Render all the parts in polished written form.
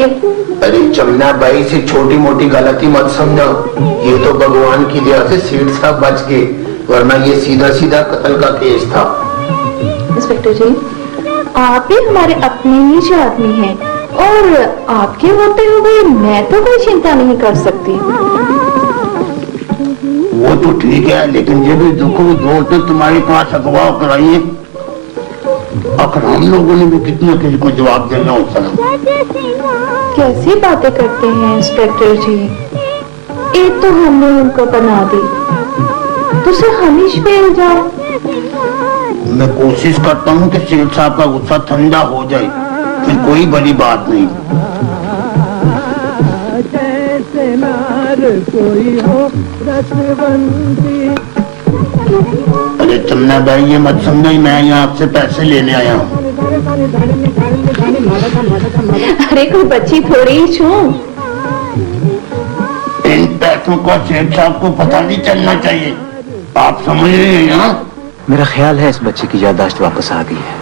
चाहिए। अरे चमना बाई से छोटी मोटी गलती मत समझो, ये तो भगवान की दया से सेठ साहब बच गए, वरना ये सीधा सीधा कत्ल का केस था। इंस्पेक्टर जी, आप भी हमारे अपने ही से आदमी हैं और आपके होते हुए मैं तो कोई चिंता नहीं कर सकती। वो तो ठीक है, लेकिन ये भी दुखों दो तुम्हारे पास अगवा कराइए, आखिर हम लोगों ने भी कितने किसी को जवाब देना होता है। कैसी बातें करते हैं इंस्पेक्टर जी, एक तो हमने उनको बना दी, दूसरे हम ही फेल जाओ। मैं कोशिश करता हूँ कि सेठ साहब का गुस्सा ठंडा हो जाए, फिर कोई बड़ी बात नहीं। अरे चमना भाई, ये मत समझो मैं यहाँ आपसे पैसे लेने आया हूँ। अरे कोई बच्ची थोड़ी ही छू। इन पैसों को सेठ साहब को पता नहीं चलना चाहिए, आप समझ रहे हैं ना? मेरा ख्याल है इस बच्चे की याददाश्त वापस आ गई है।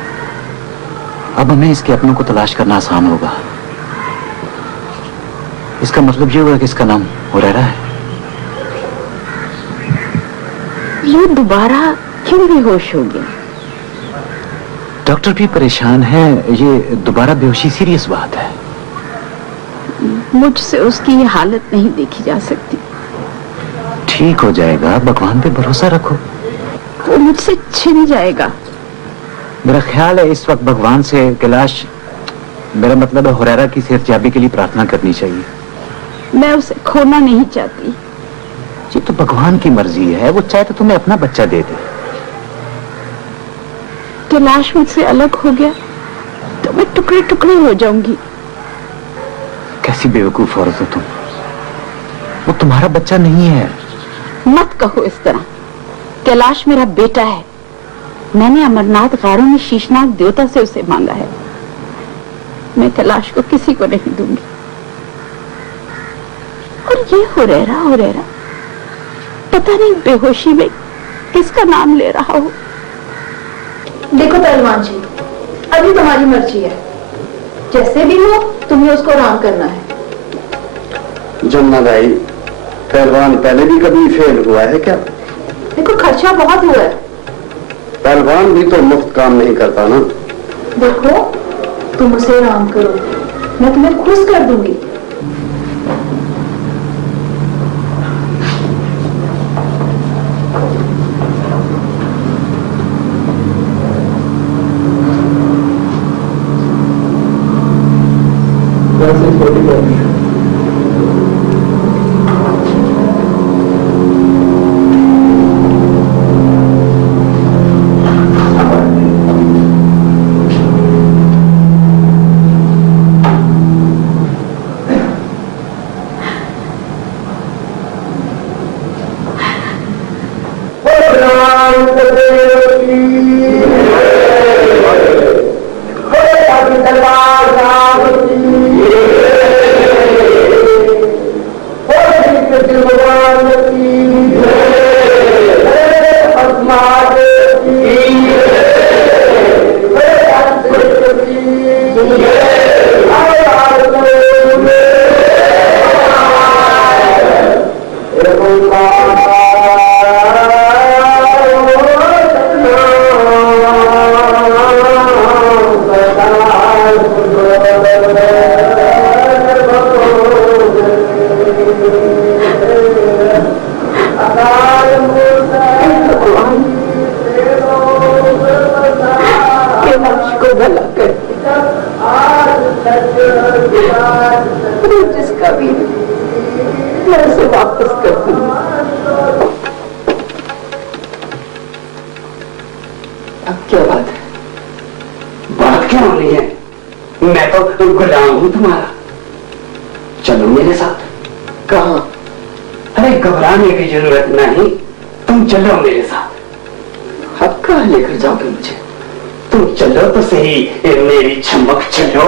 अब हमें इसके अपनों को तलाश करना आसान होगा। इसका मतलब ये हुआ कि इसका नाम हुरैरा है। ये दोबारा क्यों बेहोश हो गया? डॉक्टर भी परेशान है, ये दोबारा बेहोशी सीरियस बात है। मुझसे उसकी ये हालत नहीं देखी जा सकती। ठीक हो जाएगा, भगवान पे भरोसा रखो। वो मुझसे छिन जाएगा। मेरा ख्याल है इस वक्त भगवान से कैलाश, मेरा मतलब है हुरैरा की सेहतयाबी के लिए प्रार्थना करनी चाहिए। मैं उसे खोना नहीं चाहती। ये तो भगवान की मर्जी है, वो चाहे तो तुम्हें अपना बच्चा दे दे। कैलाश मुझसे अलग हो गया तो मैं टुकड़े टुकड़े हो जाऊंगी। कैसी बेवकूफ औरत हो तुम, वो तुम्हारा बच्चा नहीं है। मत कहो इस तरह। कैलाश मेरा बेटा है। मैंने अमरनाथ गारों में शीशनाग देवता से उसे मांगा है। मैं कैलाश को किसी को नहीं दूंगी। और ये हुरैरा हुरैरा, पता नहीं बेहोशी में किसका नाम ले रहा हो। देखो पहलवान जी, अभी तुम्हारी मर्जी है, जैसे भी हो तुम्हें उसको आराम करना है। जमुना भाई, पहलवान पहले भी कभी फेल हुआ है क्या? देखो खर्चा बहुत हुआ है। पहलवान भी तो मुफ्त काम नहीं करता ना। देखो तुम उसे आराम करो, मैं तुम्हें खुश कर दूंगी। जिसका भी मैं उसे वापस कर दूंगी। अब क्या बात है? बात क्या हो रही है? मैं तो गुलाम हूं तुम्हारा। चलो मेरे साथ। कहां? अरे घबराने की जरूरत नहीं, तुम चलो मेरे साथ। अब कहां लेकर जाओगे मुझे? तुम चलो तो सही, मेरी चमक चलो।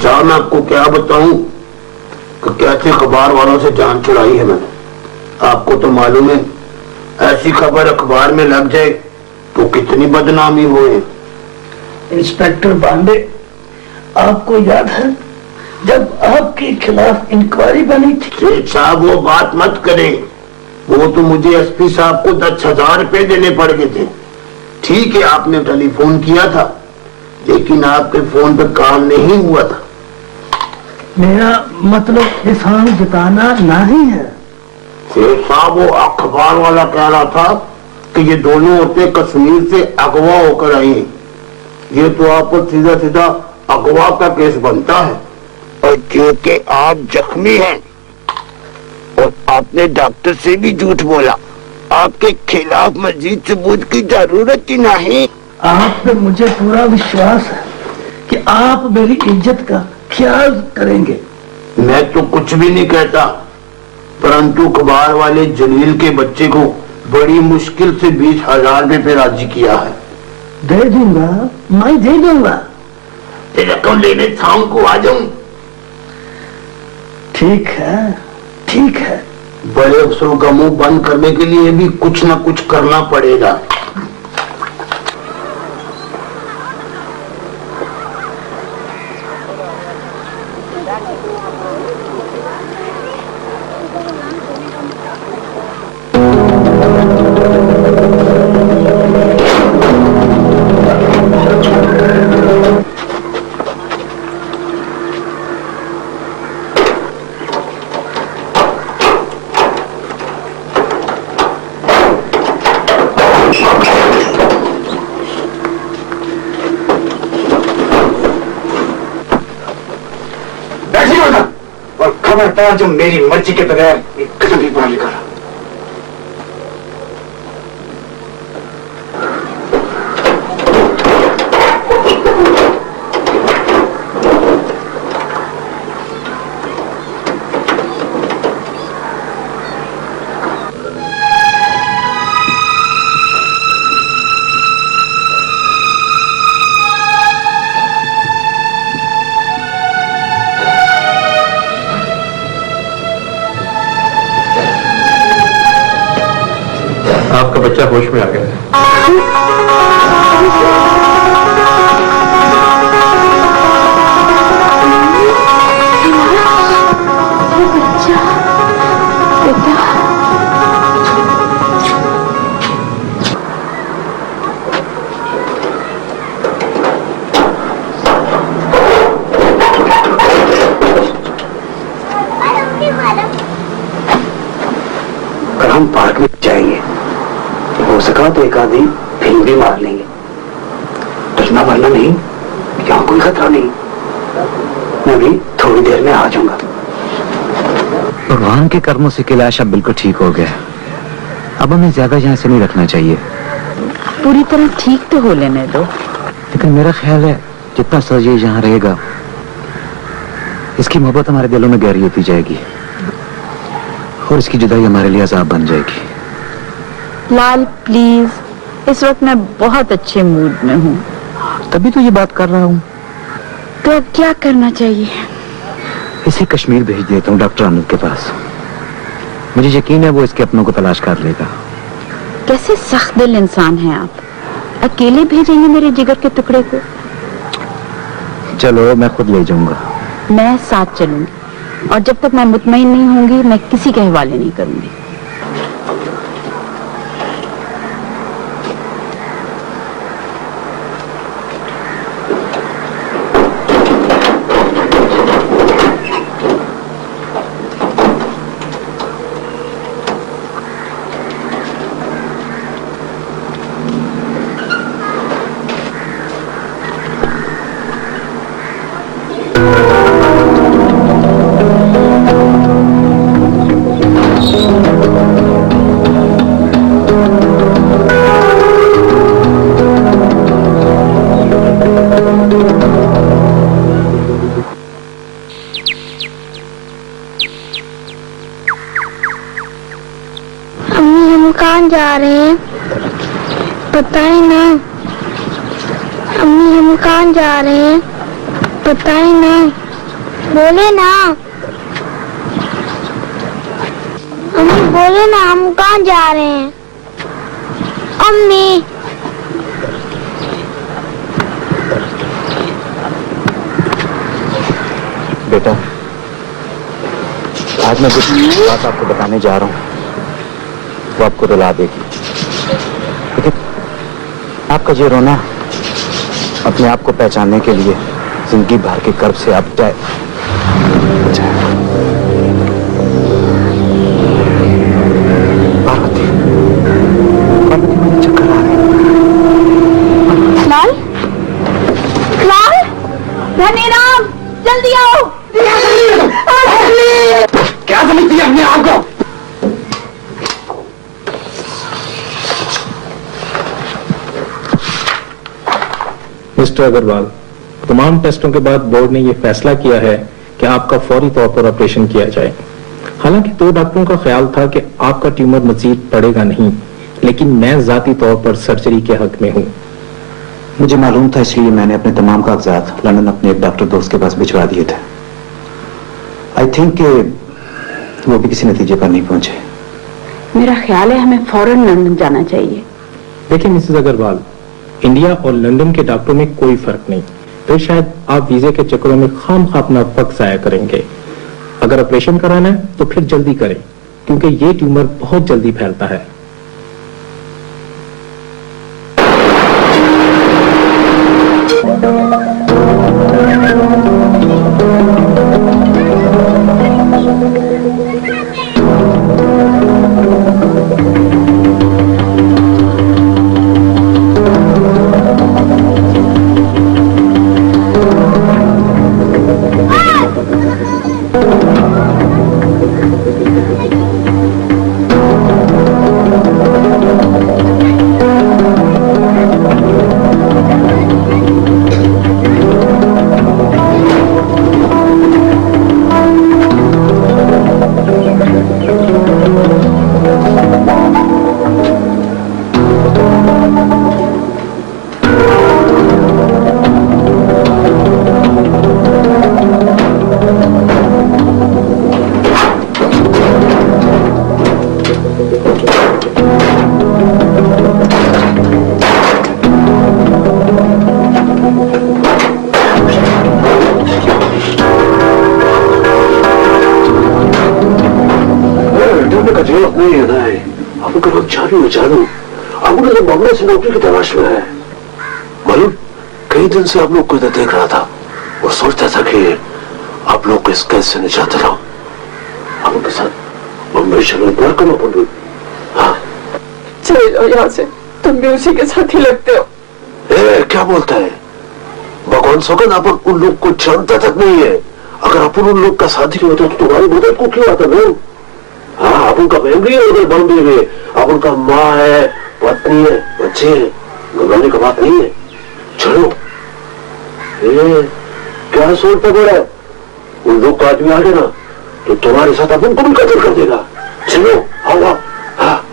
साहब मैं आपको क्या बताऊं कि कैसे अखबार वालों से जान छुड़ाई है मैंने। आपको तो मालूम है, ऐसी खबर अखबार में लग जाए तो कितनी बदनामी हुए। इंस्पेक्टर पांडे, आपको याद है जब आपके खिलाफ इंक्वायरी बनी थी? सेठ साहब वो बात मत करें, वो तो मुझे एसपी साहब को 10,000 रुपए देने पड़ गए थे। ठीक है आपने टेलीफोन किया था, लेकिन आपके फोन पे काम नहीं हुआ था। मेरा मतलब एहसान जताना नहीं है। सेठ साहब वो अखबार वाला कह रहा था कि ये दोनों औरतें कश्मीर से अगवा होकर आई हैं। ये तो आप पर सीधा सीधा अगवा का केस बनता है। और क्योंकि आप जख्मी हैं और आपने डॉक्टर से भी झूठ बोला, आपके खिलाफ मजीद सबूत की जरूरत ही नहीं। आप पे मुझे पूरा विश्वास है कि आप मेरी इज्जत का ख्याल करेंगे। मैं तो कुछ भी नहीं कहता, परंतु अखबार वाले जलील के बच्चे को बड़ी मुश्किल से 20,000 रुपए पे राजी किया है। दे दूंगा, मैं दे दूंगा। रकम लेने शाम को आ जाऊं। ठीक है, ठीक है। बड़े अफसरों का मुंह बंद करने के लिए भी कुछ ना कुछ करना पड़ेगा। और खबरदार जो मेरी मर्जी के बगैर कदम भी बाहर निकाला। आपका बच्चा होश में आ गया है। बच्चा, बेटा, कल हम पार्क में जाएंगे, हो सका तो एक आदमी फिल्म भी मार लेंगे। डरना मरना नहीं, यहाँ कोई खतरा नहीं। मैं भी थोड़ी देर में आ जाऊंगा। भगवान के कर्मों से कैलाश अब बिल्कुल ठीक हो गया। अब हमें ज्यादा यहाँ से नहीं रखना चाहिए। पूरी तरह ठीक तो हो लेने दो। लेकिन मेरा ख्याल है जितना सर ये यहाँ रहेगा, इसकी मोहब्बत हमारे दिलों में गहरी होती जाएगी और इसकी जुदाई हमारे लिए अजाब बन जाएगी। लाल प्लीज, इस वक्त मैं बहुत अच्छे मूड में हूँ। तभी तो ये बात कर रहा हूँ। तो अब क्या करना चाहिए? इसे कश्मीर भेज देता हूँ डॉक्टर आनंद के पास। मुझे यकीन है वो इसके अपनों को तलाश कर लेगा। कैसे सख्त दिल इंसान हैं आप। अकेले भेजेंगे मेरे जिगर के टुकड़े को? चलो मैं खुद ले जाऊंगा। मैं साथ चलूंगी और जब तक मैं मुतमईन नहीं होंगी मैं किसी के हवाले नहीं करूंगी। कहाँ जा रहे हैं? बताए ना अम्मी, हम कहाँ जा रहे हैं? बताए ना। बोले ना, अम्मी बोले ना, हम कहाँ जा रहे हैं? अम्मी बेटा, आज मैं कुछ बात आपको बताने जा रहा हूँ, वो आपको रुला देगी। लेकिन आपका ये रोना अपने आप को पहचानने के लिए जिंदगी भर के कर्ब से आप जाए। पार्वती, पार्वती, मुझे चक्कर आ रहे हैं। लाल, लाल, धनीराम, जल्दी आओ। क्या समझती है अपने आप को? मिस्टर अग्रवाल, तमाम टेस्टों के बाद बोर्ड ने यह फैसला किया है कि आपका फौरी तौर पर ऑपरेशन किया जाए। हालांकि 2 डॉक्टरों का ख्याल था कि आपका ट्यूमर मजीद बढ़ेगा नहीं, लेकिन मैं जाती तौर पर सर्जरी के हक में हूं। मुझे मालूम था, इसलिए मैंने अपने तमाम कागजात लंदन अपने एक डॉक्टर दोस्त के पास भिजवा दिए थे। आई थिंक वो भी किसी नतीजे पर नहीं पहुंचे। मेरा ख्याल है हमें फौरन लंदन जाना चाहिए। देखिए मिसेस अग्रवाल, इंडिया और लंदन के डॉक्टरों में कोई फर्क नहीं, फिर शायद आप वीजे के चक्करों में खामखा अपना वक्त जाया करेंगे। अगर ऑपरेशन कराना है तो फिर जल्दी करें, क्योंकि ये ट्यूमर बहुत जल्दी फैलता है। बॉम्बे से नौकरी की तलाश में है। मालूम, कई दिन से आप लोग को इधर देख रहा था और सोचता था कि आप लोग को इस कैद से निजात दिलाऊं। आप उनके साथ बॉम्बे चलो, इतना कम अपन। हाँ, चले जाओ यहाँ से, तुम भी उसी के साथ ही लगते हो। क्या बोलता है भगवान सौगंध, अपन उन लोग को जानता तक नहीं है। अगर अपन उन लोग का साथी होता तो तुम्हारी मदद को क्यों आता नहीं? हाँ, अपन का फैमिली है उधर बॉम्बे में, अपन का माँ है, पत्नी है, बच्चे हैं, घबराने का बात नहीं है। चलो, क्या सोचता बड़ा है? उन लोग का आदमी आ गया ना तो तुम्हारे साथ अपन को भी कत्ल कर देगा। चलो आओ आओ। हाँ,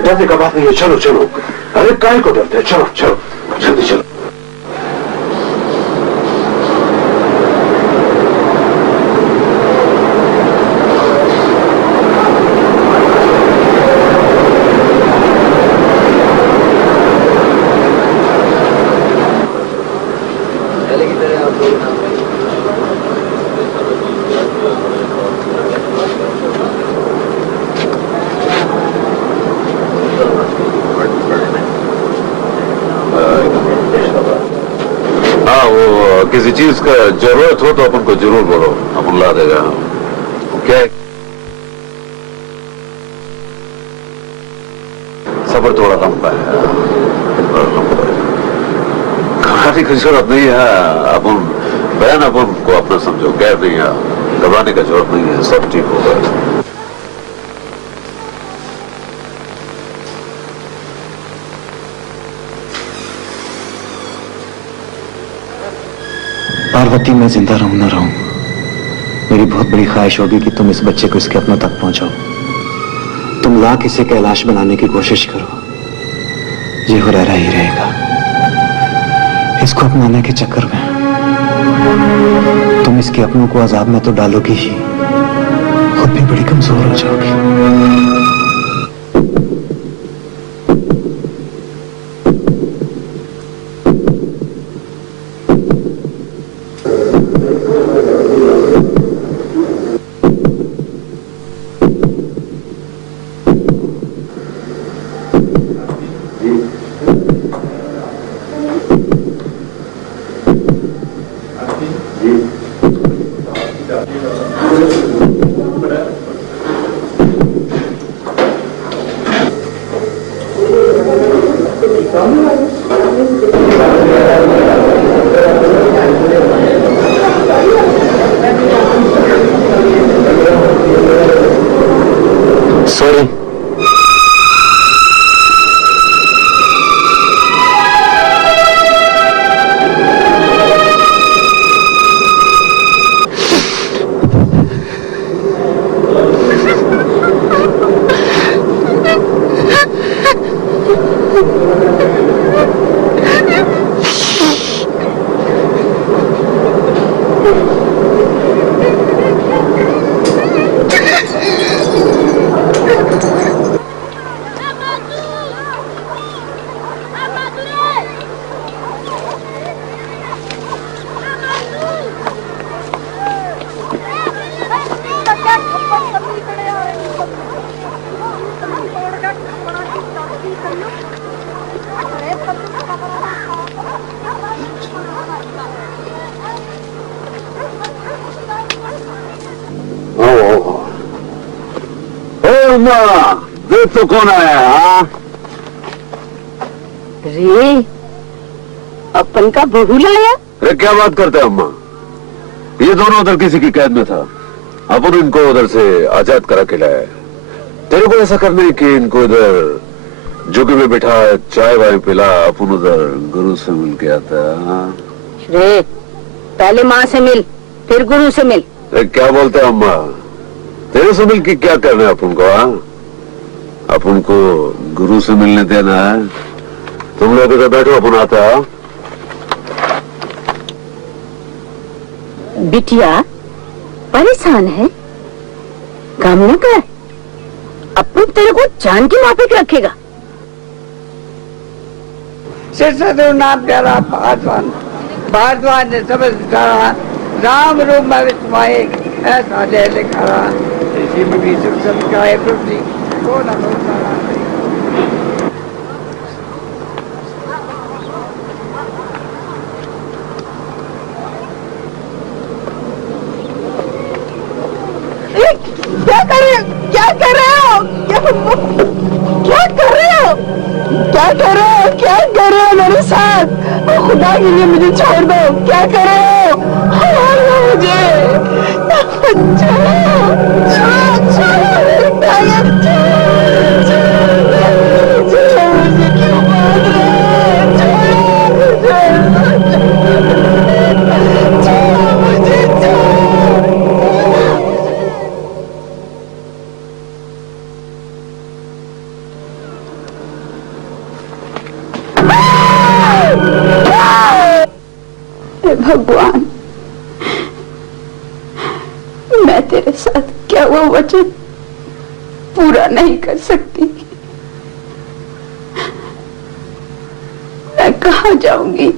डरने का बात नहीं है, चलो चलो। अरे काय को डरते, चलो चलो जल्दी चलो। किसी चीज का जरूरत हो तो अपन को जरूर बोलो, अपन ला देगा। ओके, सबर थोड़ा कम का है, घबराने की जरूरत नहीं है। अपन बहन अपन को अपना समझो, कह नहीं है, घबराने का जरूरत नहीं है, सब ठीक होगा। पार्वती, मैं जिंदा रहूं ना रहूं, मेरी बहुत बड़ी ख्वाहिश होगी कि तुम इस बच्चे को इसके अपनों तक पहुंचाओ। तुम लाख इसे कैलाश बनाने की कोशिश करो, ये हुरैरा ही रहेगा। इसको अपनाने के चक्कर में तुम इसके अपनों को अजाब में तो डालोगी ही, खुद भी बड़ी कमजोर हो जाओगी। सॉरी, देख तो कौन आया? हाँ रे, अपन का बहू लाया? अरे क्या बात करते हैं अम्मा, ये दोनों उधर किसी की कैद में था, अपन इनको उधर से आजाद करा के लाया। तेरे को ऐसा करने कि इनको इधर जुगे में बिठा चाय वाय पिला, अपन उधर गुरु से मिल के आता है। रे, पहले माँ से मिल, फिर गुरु से मिल। अरे क्या बोलते हैं अम्मा, तेरे से मिल के क्या करना है अपन को? हाँ, अपन को गुरु से मिलने देना है। तुम लोग इधर बैठो, अपन आता है। बिटिया परेशान है, काम न कर, अपन तेरे को जान की माफिक रखेगा। नाम प्यारा भारद्वाज, भारद्वाज ने समझ डाला, राम रूप में विस्माए ऐसा जय लिखा रहा, इसी में भी सुख संस्कार पृथ्वी को न होता। क्या कर रहे हो? क्या कर रहे हो? क्या कर रहे हो? क्या कर रहे हो? क्या कर रहे हो मेरे साथ? खुदा के लिए मुझे छोड़ दो। क्या कर रहे हो? मुझे मुझे क्यों मार भगवान, मैं तेरे साथ क्या वो वचन पूरा नहीं कर सकती? मैं कहाँ जाऊंगी?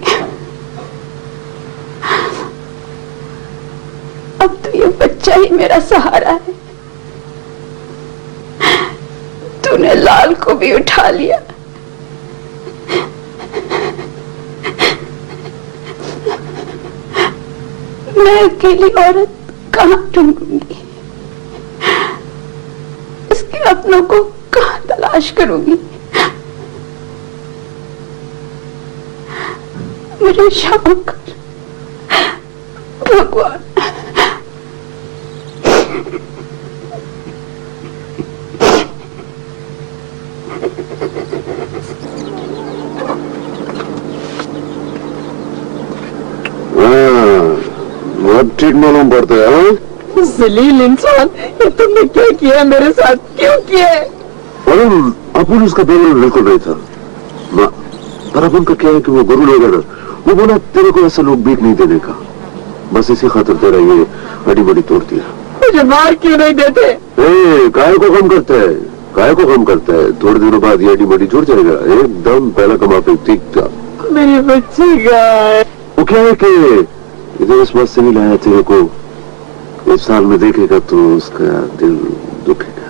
अब तो ये बच्चा ही मेरा सहारा है। तूने लाल को भी उठा लिया, मैं अकेली औरत कहाँ ढूंढूंगी? इसके अपनों को कहाँ तलाश करूंगी? मुझे क्षमा कर भगवान। ठीक मालूम पड़ता है। जलील इंसान, ये तुमने क्या किया मेरे साथ? क्यों किया? अरे अपन उसका बेगुनाह बिल्कुल नहीं था पर अपन का क्या है कि वो गुरु लोग है ना, वो बोला तेरे को ऐसा लोग बीक नहीं देने का, बस इसी खातिर तेरा ये हड्डी बड़ी तोड़ दिया। मुझे मार क्यों नहीं देते? काय को कम करता है, काय को कम करता है? थोड़े दिनों बाद ये हड्डी बड़ी जुड़ जाएगा एकदम। पहला कमा पे ठीक था। मेरे बच्चे का वो क्या है कि इधर इस बात से नहीं लाया तेरे को, इस साल में देखेगा तो उसका दिल दुखेगा।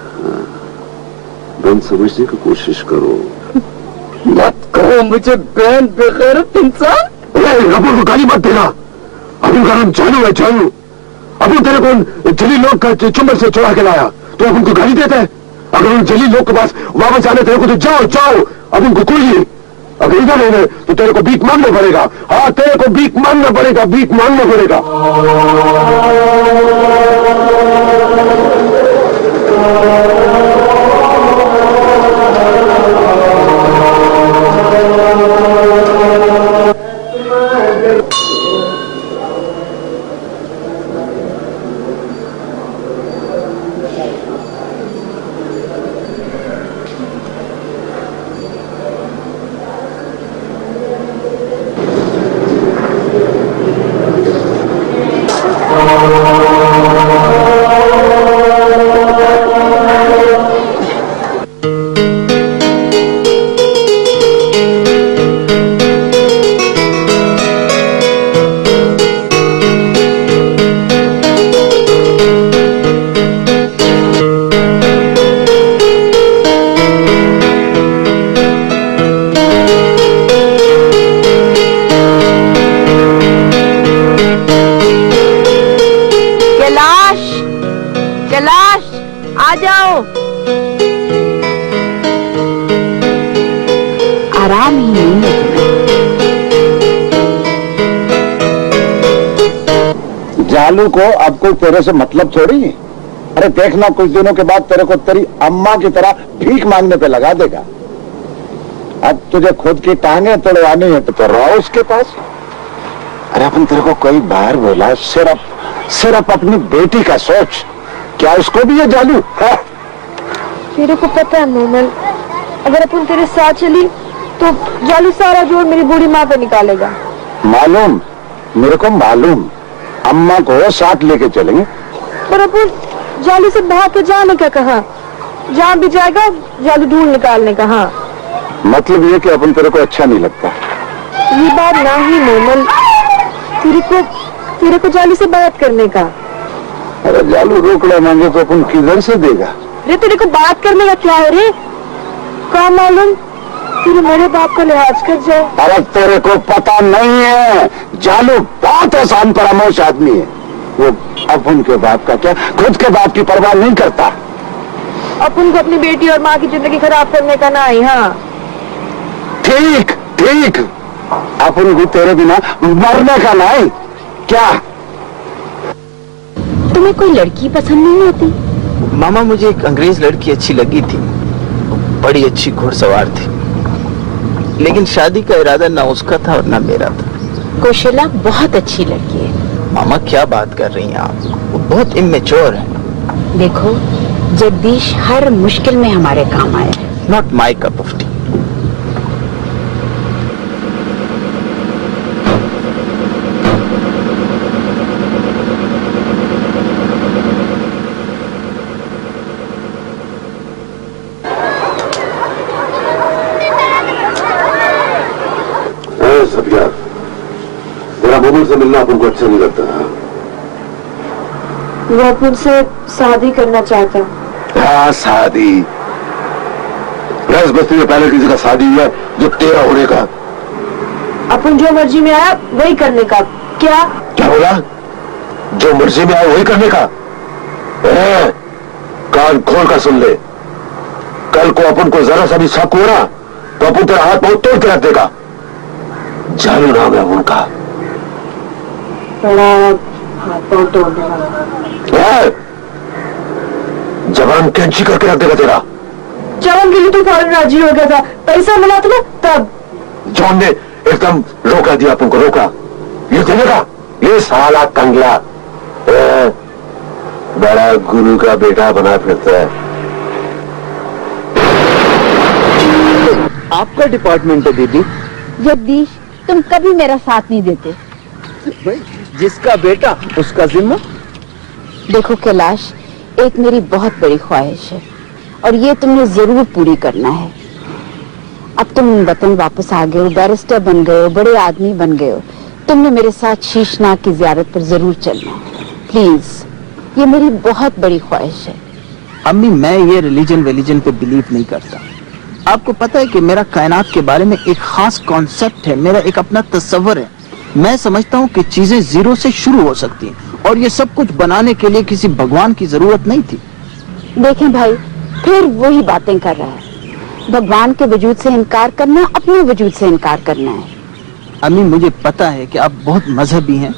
बहन समझने की कोशिश करो। मत कहो मुझे बहन बेगैरत इंसान। अपन को गाली मत देना। अपन का नाम जानू है, जानू। अपन तेरे को जलील लोग का चुम्बन से चुरा के लाया तो अपन को गाली देता है? अगर उन जलील लोग के पास वापस आने तेरे को तो जाओ जाओ, अपन को कोई नहीं। अगर इधर नहीं तो तेरे को भीख मांगना पड़ेगा। हाँ, तेरे को भीख मांगना पड़ेगा, भीख मांगना पड़ेगा। कैलाश आ जाओ। आराम ही नहीं है तुम्हें। जालू को अब कोई तेरे से मतलब थोड़ी है। अरे देखना कुछ दिनों के बाद तेरे को तेरी अम्मा की तरह भीख मांगने पे लगा देगा। अब तुझे खुद की टांगे तोड़वानी है तो रहो उसके पास। अरे अपन तेरे को कई बार बोला सिर्फ अपनी बेटी का सोच। क्या उसको भी ये जालू है? तेरे को पता है मोमल, अगर अपन तेरे साथ चली तो जालू सारा जोर मेरी बूढ़ी माँ पे निकालेगा। मालूम, मेरे को मालूम। अम्मा को साथ लेके चलेंगे। पर अपन जालू से भाग के जाने का कहा, जहाँ भी जाएगा जालू ढूंढ निकालने का। हाँ, मतलब ये कि अपन तेरे को अच्छा नहीं लगता। ये बात ना ही मोमल, तेरे को जालू से बात करने का। अरे जालू रोकड़ा मांगे तो अपन किधर से देगा? अरे तेरे को बात करने का क्या है रे? क्या मालूम तेरे मेरे बाप को लिहाज कर जाए। अरे तेरे को पता नहीं है, जालू बहुत आसान परामर्श आदमी है। वो अपन के बाप का क्या, खुद के बाप की परवाह नहीं करता। अपन को अपनी बेटी और माँ की जिंदगी खराब करने का ना ही। हाँ ठीक ठीक, अपन को तेरे बिना मरने का नहीं। क्या तुम्हें कोई लड़की पसंद नहीं होती? मामा, मुझे एक अंग्रेज लड़की अच्छी लगी थी, बड़ी अच्छी घुड़सवार थी, लेकिन शादी का इरादा ना उसका था और ना मेरा था। कौशला बहुत अच्छी लड़की है। मामा क्या बात कर रही हैं आप? वो बहुत इमेच्योर है। देखो, जगदीश हर मुश्किल में हमारे काम आए। Not my cup of T. तेरा मोमल से मिलना अपन को अच्छा नहीं लगता। वो अपन से शादी करना चाहता। हाँ, शादी? रस बस्ती में पहले किसी का शादी हुआ जो तेरा होने का। अपन जो मर्जी में आया वही करने का। क्या क्या बोला? जो मर्जी में आया वही करने का? कान खोल कर सुन ले, कल को अपन को जरा सा भी शक हो ना तो अपन तेरा हाथ पांव तोड़ के रख देगा। जालू नाम है उनका। बड़ा हाथ पांव तोड़ने वाला। जवान कैंची करके रख देगा तेरा। जवान के लिए तो फौरन राजी हो गया था, पैसा मिला था ना तब। जॉन ने एकदम रोका दिया अपन को, रोका। ये देगा ये साला कंगला बड़ा गुरु का बेटा बना फिरता है। आपका डिपार्टमेंट है दीदी। जगदीश, तुम कभी मेरा साथ नहीं देते। भाई जिसका बेटा उसका जिम्मा। देखो कैलाश, एक मेरी बहुत बड़ी ख्वाहिश है और ये तुमने जरूर पूरी करना है। अब तुम वतन वापस आ गए हो, बैरिस्टर बन गए हो, बड़े आदमी बन गए हो, तुमने मेरे साथ शीशनाग की जियारत पर जरूर चलना है। प्लीज, ये मेरी बहुत बड़ी ख्वाहिश है। अम्मी मैं ये रिलीजन पे बिलीव नहीं करता। आपको पता है कि मेरा कायनात के बारे में एक खास कॉन्सेप्ट है, मेरा एक अपना तस्वर है। मैं समझता हूँ कि चीजें जीरो से शुरू हो सकती हैं और ये सब कुछ बनाने के लिए किसी भगवान की जरूरत नहीं थी। देखें भाई, फिर वही बातें कर रहा है। भगवान के वजूद से इनकार करना अपने वजूद से इनकार करना है। अम्मी मुझे पता है कि आप बहुत मजहबी हैं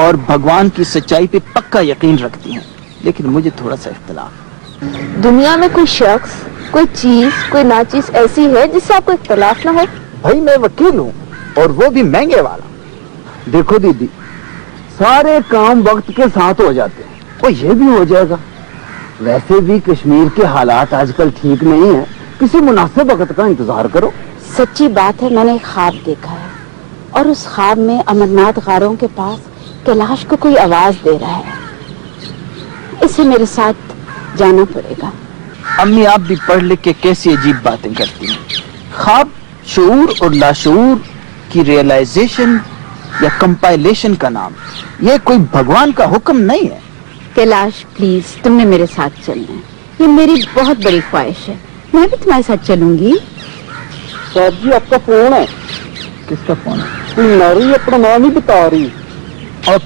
और भगवान की सच्चाई पे पक्का यकीन रखती हैं, लेकिन मुझे थोड़ा सा इख्तिलाफ। दुनिया में कोई शख्स, कोई चीज, कोई नाचीज ऐसी है जिससे आपको इख्तिलाफ ना हो? भाई मैं वकील हूँ और वो भी महंगे वाला। देखो दीदी, सारे काम वक्त के साथ हो जाते हैं और ये भी हो जाएगा। वैसे भी कश्मीर के हालात आजकल ठीक नहीं है, किसी मुनासिब वक्त का इंतजार करो। सच्ची बात है, मैंने एक ख्वाब देखा है और उस ख्वाब में अमरनाथ गारों के पास कैलाश को कोई आवाज दे रहा है। इसे मेरे साथ जाना पड़ेगा। अम्मी आप भी पढ़ लिख के कैसी अजीब बातें करती हैं। ख्वाब शऊर और लाशऊर की रियलाइजेशन या कंपाइलेशन का नाम, ये कोई भगवान का हुक्म नहीं है। कैलाश प्लीज, तुमने मेरे साथ चलना है, ये मेरी बहुत बड़ी ख्वाहिश है। मैं भी तुम्हारे साथ चलूंगी। साहब जी आपका फोन है। किसका फोन है? नारी अपना नाम ही बता रही।